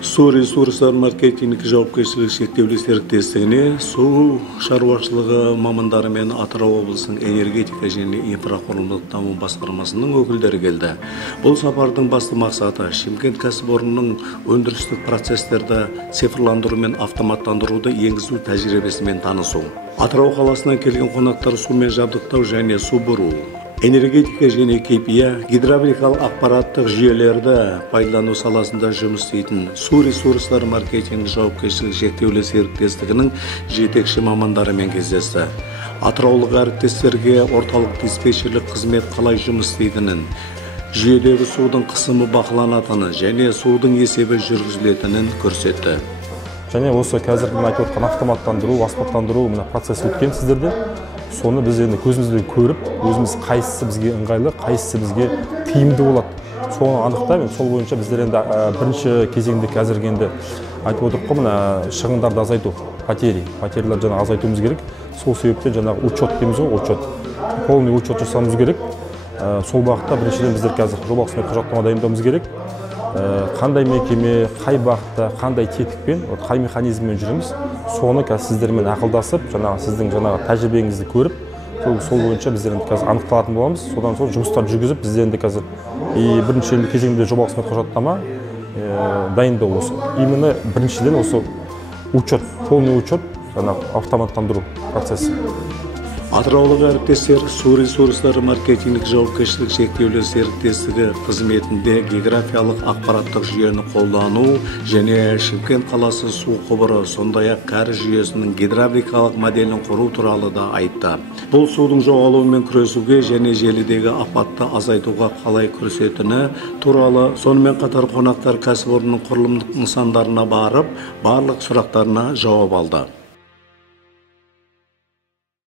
Су ресурстар маркетинг жауапкершілігі шектеулі серіктестігіне су шаруашылығы мамандары мен Атырау облысының энергетика және инфрақұрылымдық даму басқармасының өкілдері келді. Бұл сапардың басты мақсаты Шымкент кәсіпорнының өндірістік процесстерді цифрландыру мен автоматтандыруды енгізу тәжірибесімен танысу. Атырау қаласынан келген қонақтар сумен жабдықтау және су бұру, энергетика және KPI гидравликалық ақпараттық жүйелерді пайдалану саласында жұмыс істейтін су ресурстары маркетинг жауапкершілігі шектеулі серіктестігінің жетекші мамандарымен кездесті. Атыраулық әріптестерге орталық диспетчерлік қызмет қалай жұмыс істейтінін, жүйедегі судың қысымы бақыланатынын және судың есебі жүргізілетінін көрсетті. Және осы қазір айтып отқан автоматтандыру, аспаптандыру процесі өткен сіздерде. Соны біз енді көзімізбен көріп, өзіміз қайсысы бізге ыңғайлы, қайсысы бізге тиімді болады. Соны анықтаймын. Сол бойынша біздер енді бірінші кезеңде қазіргі енді айтып отырып қой, шығындарды азайту, патерияларды жаңа азайтуымыз керек. Сол себептен жаңағы учет дейміз ғой, учет. Полный учет жасауымыз керек. Сол бағытта біріншіден біздер қазір жобалық сметалық құжаттама дайындауымыз керек. Қандай мекеме, қай бағытта, қандай тетікпен, қай механизммен жүреміз, соны сіздермен ақылдасып, сіздің тәжірибеңізді көріп, сол бойынша біздер қазір анықталатын боламыз. Содан соң жұмыстар жүргізіп, біздер енді қазір бірінші кезеңде жобалық сметалық құжаттама дайындау осы. Именно біріншіден осы учет, полный учет, автоматтандыру процесі. Атыраулық әріптестер су ресурстары маркетинг жауапкершілігі шектеулі серіктестігі қызметінде географиялық ақпараттық жүйені қолдану және Шымкент қаласы су құбыры, сондай-ақ кәріз жүйесінің гидравликалық моделін құру туралы да айтты. Бұл судың жоғалуымен күресуге және желідегі апатты азайтуға қалай күресетіні туралы, сонымен қатар қонақтар кәсіпорынның құрылымдық нысандарына барып, барлық сұрақтарына жауап алды.